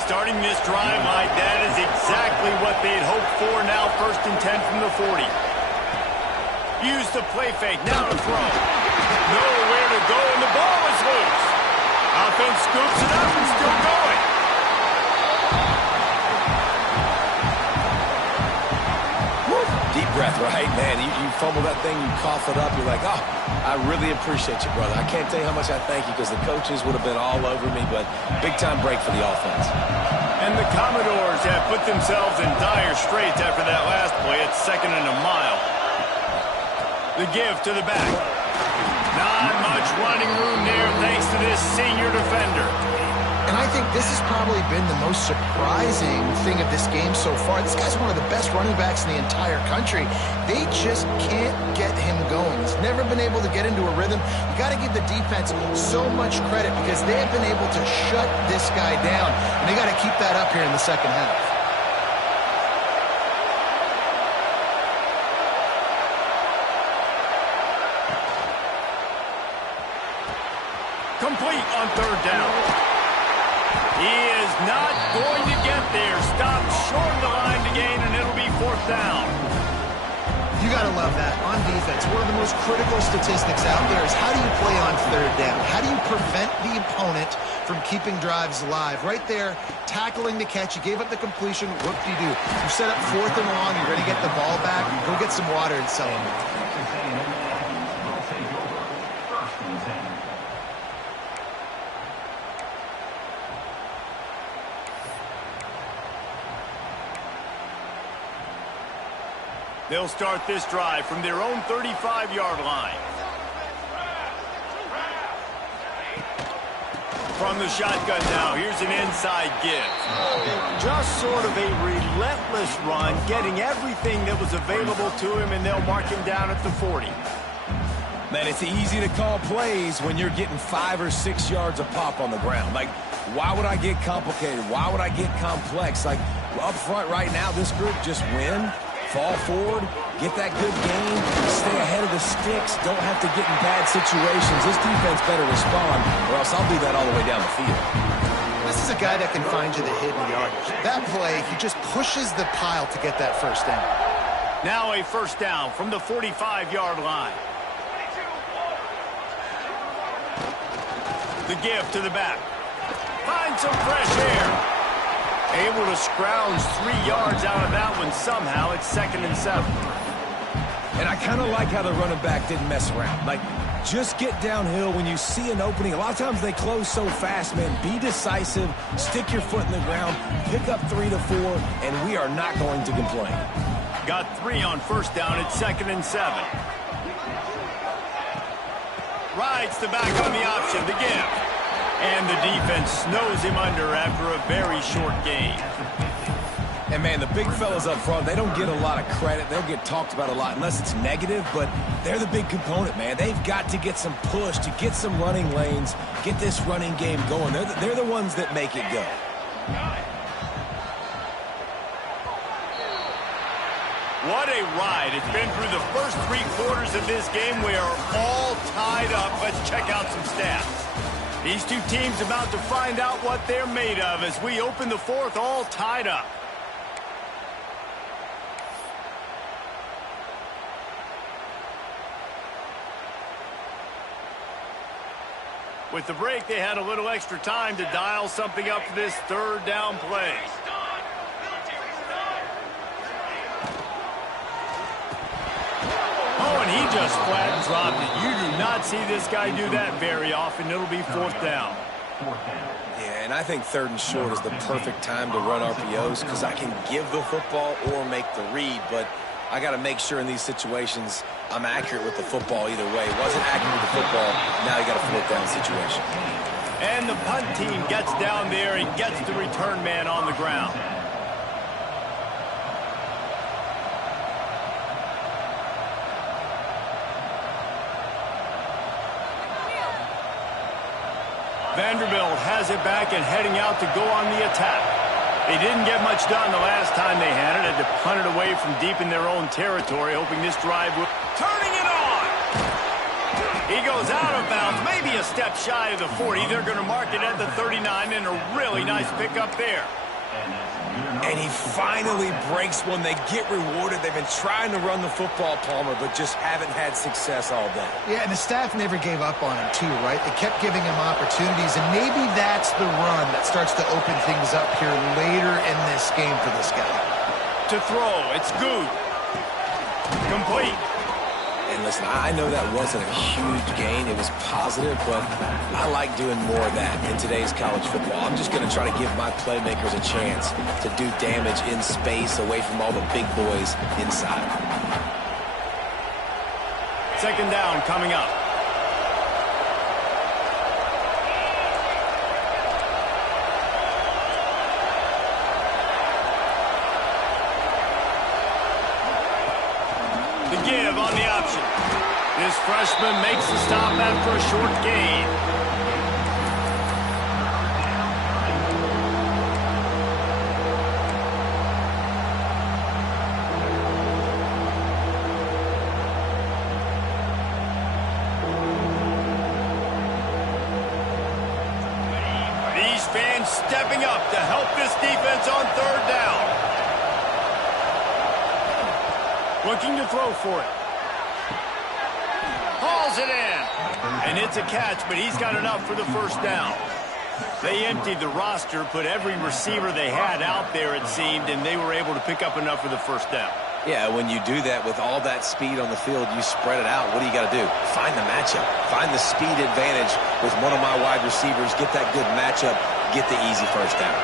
Starting this drive like that is exactly what they'd hoped for. Now 1st and 10 from the 40. Use the play fake, now to throw. Nowhere to go, and the ball is loose. Offense scoops it up and still going. Deep breath, right? Man, you fumble that thing, you cough it up, you're like, oh, I really appreciate you, brother. I can't tell you how much I thank you because the coaches would have been all over me, but big-time break for the offense. And the Commodores have put themselves in dire straits after that last play. It's 2nd and a mile. The give to the back. Not much running room there thanks to this senior defender. And I think this has probably been the most surprising thing of this game so far. This guy's one of the best running backs in the entire country. They just can't get him going. He's never been able to get into a rhythm. You got to give the defense so much credit because they have been able to shut this guy down. And they got to keep that up here in the second half. Complete on 3rd down. He is not going to get there. Stopped short of the line to gain, and it'll be 4th down. You got to love that on defense. One of the most critical statistics out there is how do you play on 3rd down? How do you prevent the opponent from keeping drives alive? Right there, tackling the catch. You gave up the completion. Whoop-de-doo. You set up 4th and long. You're ready to get the ball back. Go get some water and celebrate. They'll start this drive from their own 35-yard line. From the shotgun now, here's an inside give. Just sort of a relentless run, getting everything that was available to him, and they'll mark him down at the 40. Man, it's easy to call plays when you're getting 5 or 6 yards of pop on the ground. Like, why would I get complicated? Why would I get complex? Like, up front right now, this group just win. Fall forward, get that good game, stay ahead of the sticks, don't have to get in bad situations. This defense better respond, or else I'll do that all the way down the field. This is a guy that can find you the hidden yardage. That play, he just pushes the pile to get that 1st down. Now a 1st down from the 45-yard line. The give to the back. Find some fresh air. Able to scrounge 3 yards out of that one somehow. It's 2nd and 7. And I kind of like how the running back didn't mess around. Like, just get downhill when you see an opening. A lot of times they close so fast, man. Be decisive, stick your foot in the ground, pick up 3 to 4, and we are not going to complain. Got 3 on 1st down. It's 2nd and 7. Rides the back on the option. The give. And the defense snows him under after a very short gain. And, man, the big fellas up front, they don't get a lot of credit. They'll get talked about a lot unless it's negative, but they're the big component, man. They've got to get some push, to get some running lanes, get this running game going. They're the ones that make it go. What a ride. It's been through the first 3 quarters of this game. We are all tied up. Let's check out some stats. These two teams about to find out what they're made of as we open the 4th all tied up. With the break, they had a little extra time to dial something up for this 3rd down play. Oh, and he just flat dropped it. You do not see this guy do that very often. It'll be 4th down. Yeah, and I think 3rd and short is the perfect time to run RPOs because I can give the football or make the read, but I got to make sure in these situations I'm accurate with the football either way. Wasn't accurate with the football, now you got a 4th down situation. And the punt team gets down there and gets the return man on the ground. Vanderbilt has it back and heading out to go on the attack. They didn't get much done the last time they had it. Had to punt it away from deep in their own territory, hoping this drive will... Turning it on! He goes out of bounds, maybe a step shy of the 40. They're going to mark it at the 39, and a really nice pickup there. And he finally breaks one. They get rewarded. They've been trying to run the football, Palmer, but just haven't had success all day. Yeah, and the staff never gave up on him, too, right? They kept giving him opportunities, and maybe that's the run that starts to open things up here later in this game for this guy. To throw, it's good. Complete. And listen, I know that wasn't a huge gain. It was positive, but I like doing more of that in today's college football. I'm just going to try to give my playmakers a chance to do damage in space away from all the big boys inside. Second down coming up. The give on the option. This freshman makes the stop after a short gain. These fans stepping up to help this defense on third down. Looking to throw for it. Hauls it in. And it's a catch, but he's got enough for the first down. They emptied the roster, put every receiver they had out there, it seemed, and they were able to pick up enough for the first down. Yeah, when you do that with all that speed on the field, you spread it out. What do you got to do? Find the matchup. Find the speed advantage with one of my wide receivers. Get that good matchup. Get the easy first down.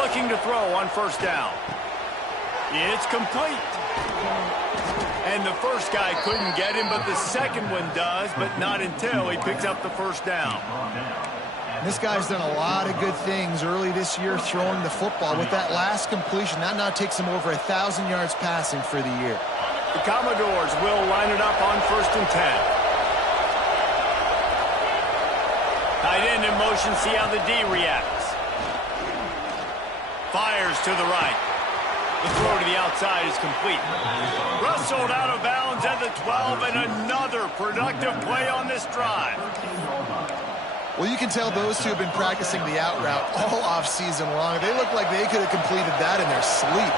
Looking to throw on first down. It's complete. And the first guy couldn't get him, but the second one does, but not until he picks up the first down. This guy's done a lot of good things early this year throwing the football. With that last completion, that now takes him over 1,000 yards passing for the year. The Commodores will line it up on 1st and 10. Tight end in motion, see how the D reacts. Fires to the right. The throw to the outside is complete. Rustled out of bounds at the 12, and another productive play on this drive. Well, you can tell those two have been practicing the out route all off-season long. They look like they could have completed that in their sleep.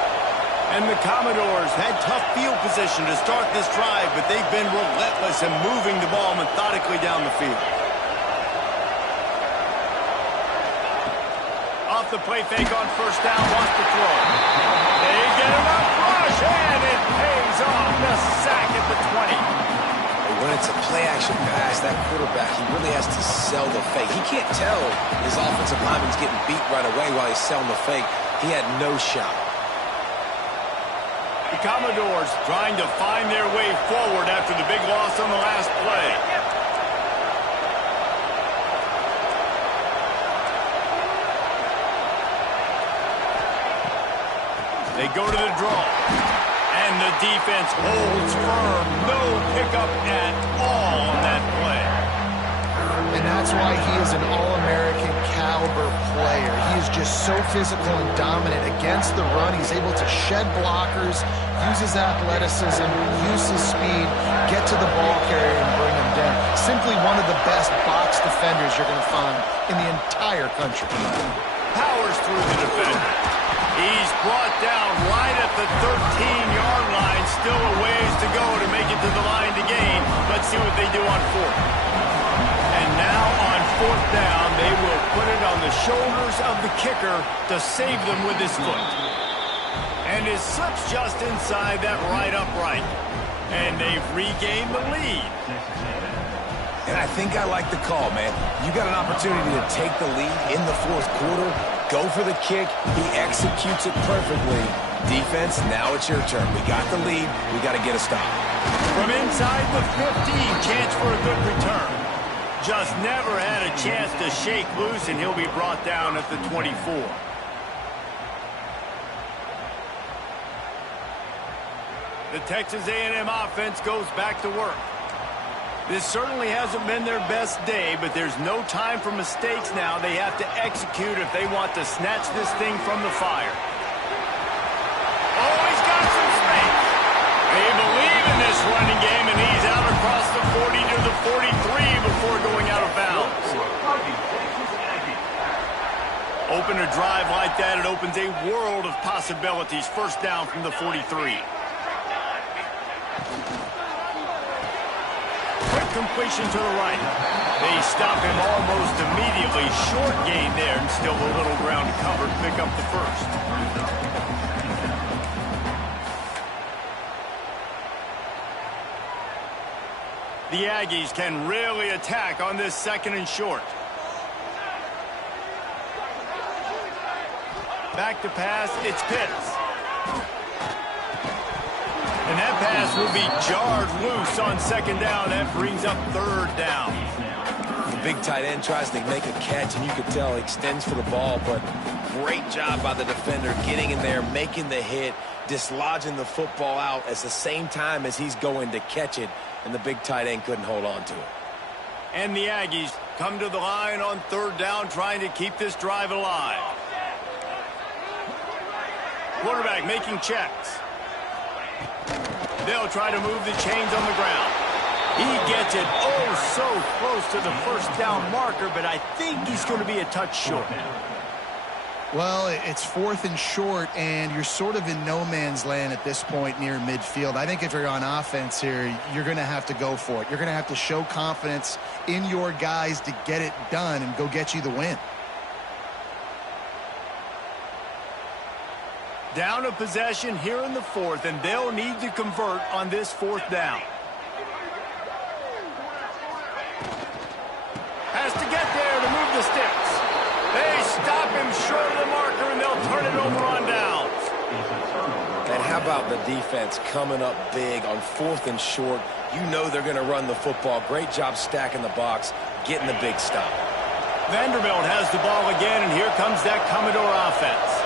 And the Commodores had tough field position to start this drive, but they've been relentless in moving the ball methodically down the field. Off the play fake on first down, wants to throw. They get enough rush, and it pays off. The sack at the 20. When it's a play-action pass, that quarterback, he really has to sell the fake. He can't tell his offensive lineman's getting beat right away while he's selling the fake. He had no shot. The Commodores trying to find their way forward after the big loss on the last play. They go to the draw. And the defense holds firm. No pickup at all on that play. And that's why he is an All-American caliber player. He is just so physical and dominant against the run. He's able to shed blockers, use his athleticism, use his speed, get to the ball carrier and bring him down. Simply one of the best box defenders you're going to find in the entire country. Powers through the defender. He's brought down right at the 13-yard line. Still a ways to go to make it to the line to gain. Let's see what they do on fourth. And now on fourth down, they will put it on the shoulders of the kicker to save them with his foot. And it slips just inside that right upright. And they've regained the lead. And I think I like the call, man. You got an opportunity to take the lead in the fourth quarter. Go for the kick. He executes it perfectly. Defense, now it's your turn. We got the lead. We got to get a stop. From inside the 15, chance for a good return. Just never had a chance to shake loose, and he'll be brought down at the 24. The Texas A&M offense goes back to work. This certainly hasn't been their best day, but there's no time for mistakes now. They have to execute if they want to snatch this thing from the fire. Oh, he's got some space. They believe in this running game, and he's out across the 40 to the 43 before going out of bounds. Open a drive like that, it opens a world of possibilities. First down from the 43. Quick completion to the right. They stop him almost immediately. Short gain there, and still a little ground to cover to pick up the first. The Aggies can really attack on this 2nd and short. Back to pass, it's Pitts. And that pass will be jarred loose on 2nd down. That brings up 3rd down. The big tight end tries to make a catch, and you can tell he extends for the ball, but great job by the defender getting in there, making the hit, dislodging the football out at the same time as he's going to catch it, and the big tight end couldn't hold on to it. And the Aggies come to the line on 3rd down, trying to keep this drive alive. Quarterback making checks. They'll try to move the chains on the ground. He gets it so close to the 1st down marker, but I think he's going to be a touch short. Well, it's 4th and short, and you're sort of in no man's land at this point near midfield. I think if you're on offense here, you're going to have to go for it. You're going to have to show confidence in your guys to get it done and go get you the win. Down a possession here in the 4th, and they'll need to convert on this 4th down. Has to get there to move the sticks. They stop him short of the marker, and they'll turn it over on downs. And how about the defense coming up big on 4th and short? You know they're going to run the football. Great job stacking the box, getting the big stop. Vanderbilt has the ball again, and here comes that Commodore offense.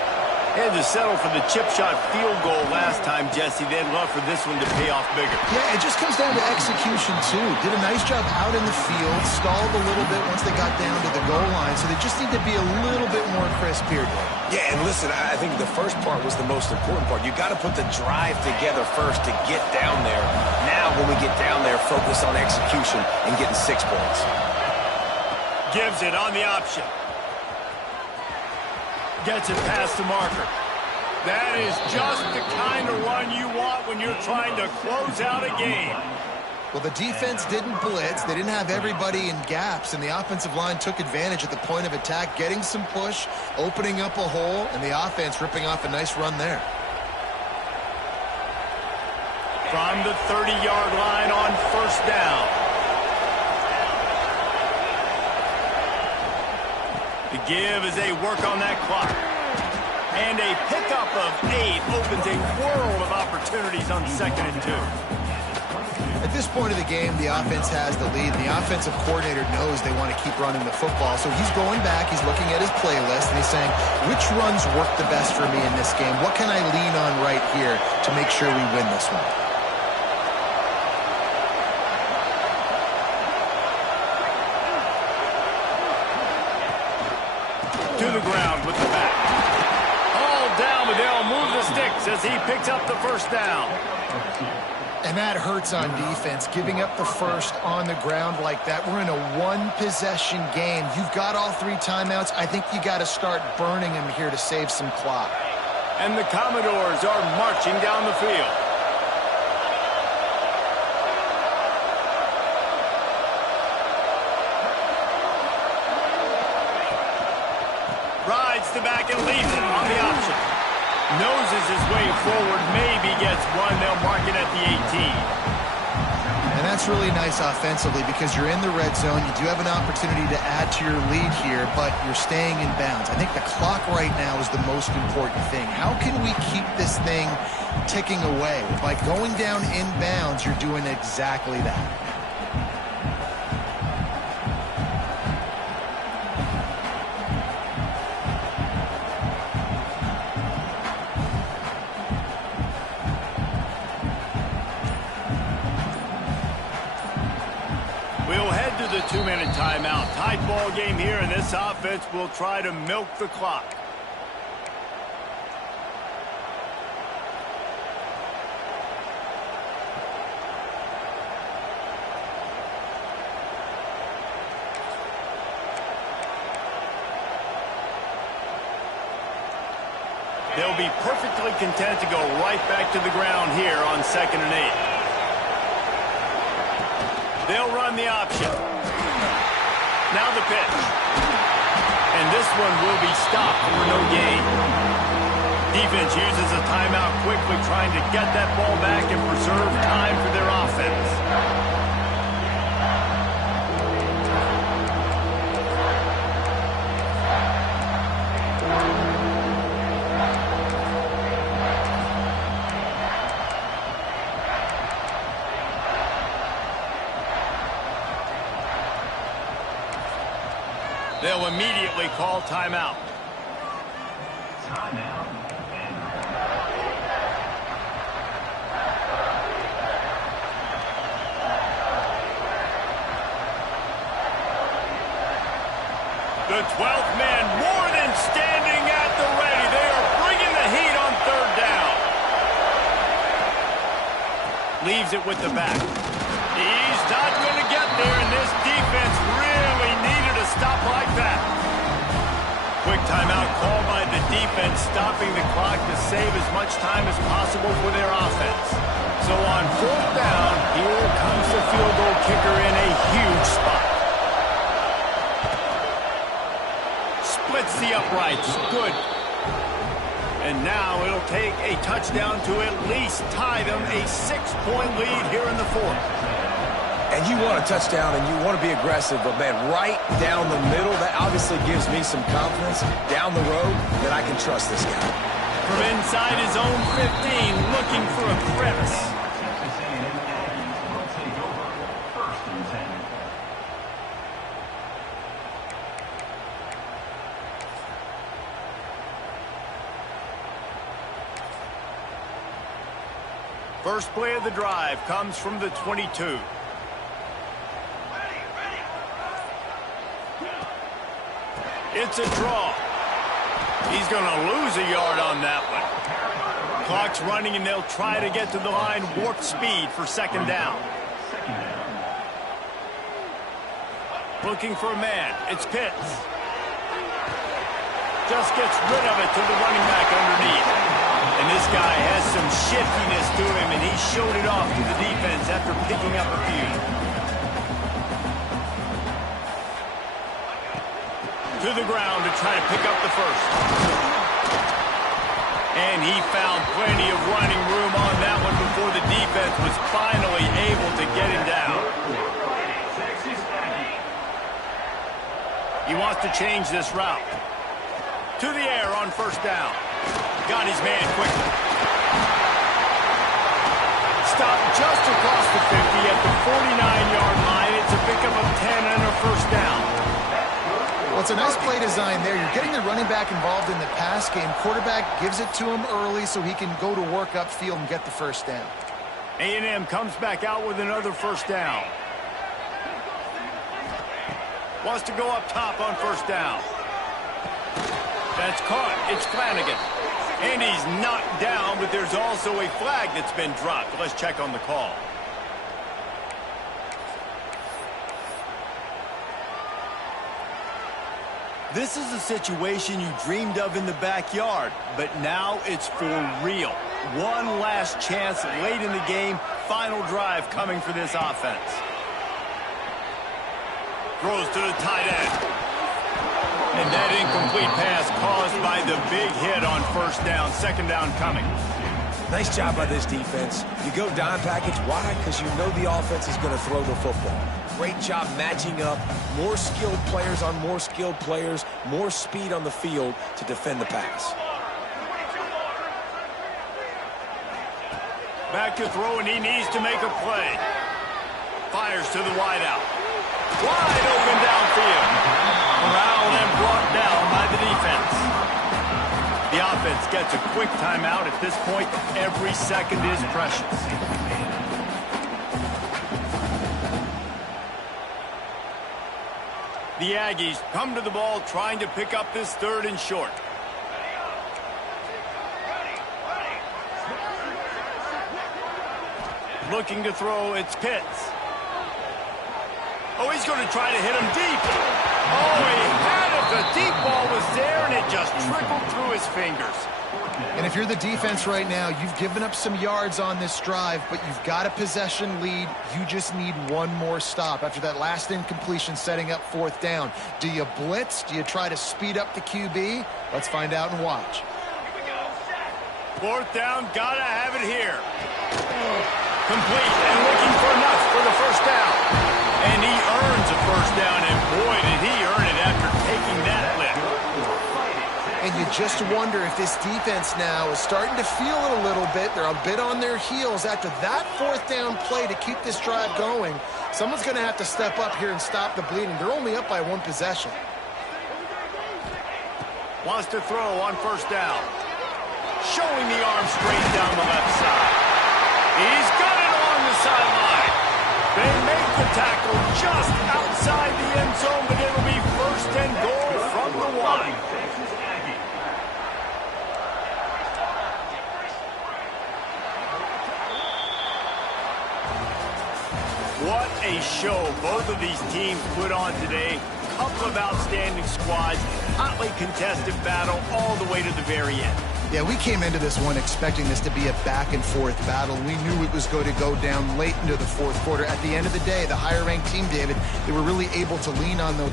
They had to settle for the chip shot field goal last time, Jesse. They'd love for this one to pay off bigger. Yeah, it just comes down to execution, too. Did a nice job out in the field, stalled a little bit once they got down to the goal line, so they just need to be a little bit more crisp here. Yeah, and listen, I think the first part was the most important part. You got to put the drive together first to get down there. Now, when we get down there, focus on execution and getting 6 points. Gives it on the option. Gets it past the marker. That is just the kind of run you want when you're trying to close out a game. Well, the defense didn't blitz. They didn't have everybody in gaps, and the offensive line took advantage at the point of attack, getting some push, opening up a hole, and the offense ripping off a nice run there. From the 30-yard line on 1st down. The give as they work on that clock. And a pickup of 8 opens a world of opportunities on 2nd and 2. At this point of the game, the offense has the lead. The offensive coordinator knows they want to keep running the football. So he's going back, he's looking at his playlist, and he's saying, which runs work the best for me in this game? What can I lean on right here to make sure we win this one? To the ground with the back. All down, but they'll move the sticks as he picks up the 1st down. And that hurts on defense, giving up the 1st on the ground like that. We're in a 1-possession game. You've got all 3 timeouts. I think you got to start burning them here to save some clock. And the Commodores are marching down the field. Rides the back and leaves it on the option. Noses his way forward, maybe gets one. They'll mark it at the 18. And that's really nice offensively because you're in the red zone. You do have an opportunity to add to your lead here, but you're staying in bounds. I think the clock right now is the most important thing. How can we keep this thing ticking away? By going down in bounds, you're doing exactly that. The 2-minute timeout. Tight ball game here, and this offense will try to milk the clock. They'll be perfectly content to go right back to the ground here on 2nd and 8. They'll run the option. Now the pitch. And this one will be stopped for no gain. Defense uses a timeout quickly, trying to get that ball back and preserve time for their offense. immediately call timeout. The 12th man more than standing at the ready. They are bringing the heat on third down. Leaves it with the back. He's not going to get there, and this defense really needed a stop like that. Quick timeout called by the defense, stopping the clock to save as much time as possible for their offense. So on fourth down, here comes the field goal kicker in a huge spot. Splits the uprights. Good. And now it'll take a touchdown to at least tie them a 6-point lead here in the fourth. And you want a touchdown and you want to be aggressive, but, man, right down the middle, that obviously gives me some confidence down the road that I can trust this guy. From inside his own 15, looking for a crevice. First play of the drive comes from the 22. It's a draw. He's going to lose a yard on that one. Clock's running, and they'll try to get to the line warp speed for second down. Looking for a man. It's Pitts. Just gets rid of it to the running back underneath. And this guy has some shiftiness to him, and he showed it off to the defense after picking up a few. To the ground to try to pick up the first. And he found plenty of running room on that one before the defense was finally able to get him down. He wants to change this route. To the air on first down. Got his man quickly. Stopped just across the 50 at the 49-yard line. It's a pickup of 10 and a first down. Well, it's a nice play design there. You're getting the running back involved in the pass game. Quarterback gives it to him early so he can go to work upfield and get the first down. A&M comes back out with another first down. Wants to go up top on first down. That's caught. It's Flanagan. And he's knocked down, but there's also a flag that's been dropped. Let's check on the call. This is a situation you dreamed of in the backyard, but now it's for real. One last chance late in the game. Final drive coming for this offense. Throws to the tight end. And that incomplete pass caused by the big hit on first down. Second down coming. Nice job by this defense. You go dime package. Why? Because you know the offense is going to throw the football. Great job matching up. More skilled players on more skilled players. More speed on the field to defend the pass. Back to throw, and he needs to make a play. Fires to the wideout. Wide open downfield. Corralled and brought down by the defense. The offense gets a quick timeout. At this point, every second is precious. The Aggies come to the ball trying to pick up this third and short. Looking to throw, it's Pitts. Oh, he's going to try to hit him deep. Oh, he had it. The deep ball was there, and it just trickled through his fingers. And if you're the defense right now, you've given up some yards on this drive, but you've got a possession lead. You just need one more stop after that last incompletion setting up fourth down. Do you blitz? Do you try to speed up the QB? Let's find out and watch. Fourth down, gotta have it here. Complete and looking for enough for the first down. And he earns a first down, and boy, did he earn it after taking that lift. And you just wonder if this defense now is starting to feel it a little bit. They're a bit on their heels after that fourth down play to keep this drive going. Someone's going to have to step up here and stop the bleeding. They're only up by one possession. Wants to throw on first down. Showing the arm straight down the left side. He's got it along the sideline. They make the tackle just outside the end zone, but it'll be first and goal from the 1. What a show both of these teams put on today. Couple of outstanding squads, hotly contested battle all the way to the very end. Yeah, we came into this one expecting this to be a back-and-forth battle. We knew it was going to go down late into the fourth quarter. At the end of the day, the higher-ranked team, David, they were really able to lean on those